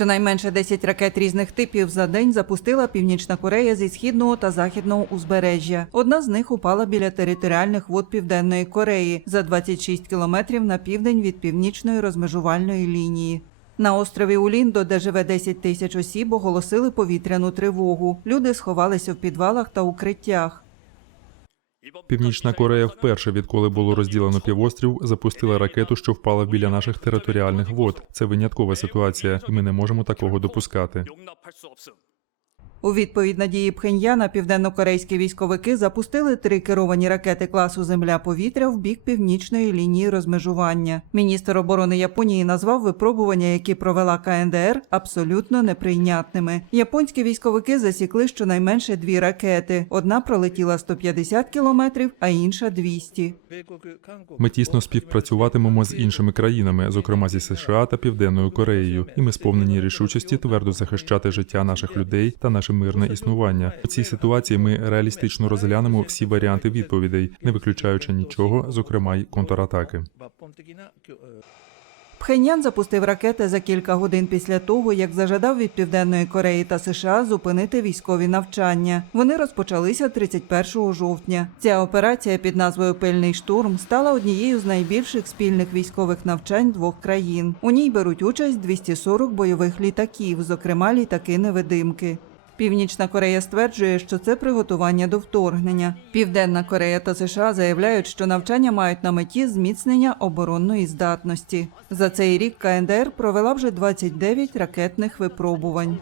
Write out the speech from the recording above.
Щонайменше 10 ракет різних типів за день запустила Північна Корея зі східного та західного узбережжя. Одна з них упала біля територіальних вод Південної Кореї за 26 кілометрів на південь від північної розмежувальної лінії. На острові Уліндо, де живе 10 тисяч осіб, оголосили повітряну тривогу. Люди сховалися в підвалах та укриттях. Північна Корея вперше, відколи було розділено півострів, запустила ракету, що впала біля наших територіальних вод. Це виняткова ситуація, і ми не можемо такого допускати. У відповідь на дії Пхеньяна південнокорейські військовики запустили три керовані ракети класу Земля-повітря в бік північної лінії розмежування. Міністр оборони Японії назвав випробування, які провела КНДР, абсолютно неприйнятними. Японські військовики засікли щонайменше дві ракети: одна пролетіла 150 кілометрів, а інша 200. Ми тісно співпрацюватимемо з іншими країнами, зокрема зі США та Південною Кореєю, і ми сповнені рішучості твердо захищати життя наших людей та наших наше мирне існування. У цій ситуації ми реалістично розглянемо всі варіанти відповідей, не виключаючи нічого, зокрема й контратаки. Пхеньян запустив ракети за кілька годин після того, як зажадав від Південної Кореї та США зупинити військові навчання. Вони розпочалися 31 жовтня. Ця операція під назвою Пильний штурм стала однією з найбільших спільних військових навчань двох країн. У ній беруть участь 240 бойових літаків, зокрема літаки невидимки. Північна Корея стверджує, що це приготування до вторгнення. Південна Корея та США заявляють, що навчання мають на меті зміцнення оборонної здатності. За цей рік КНДР провела вже 29 ракетних випробувань.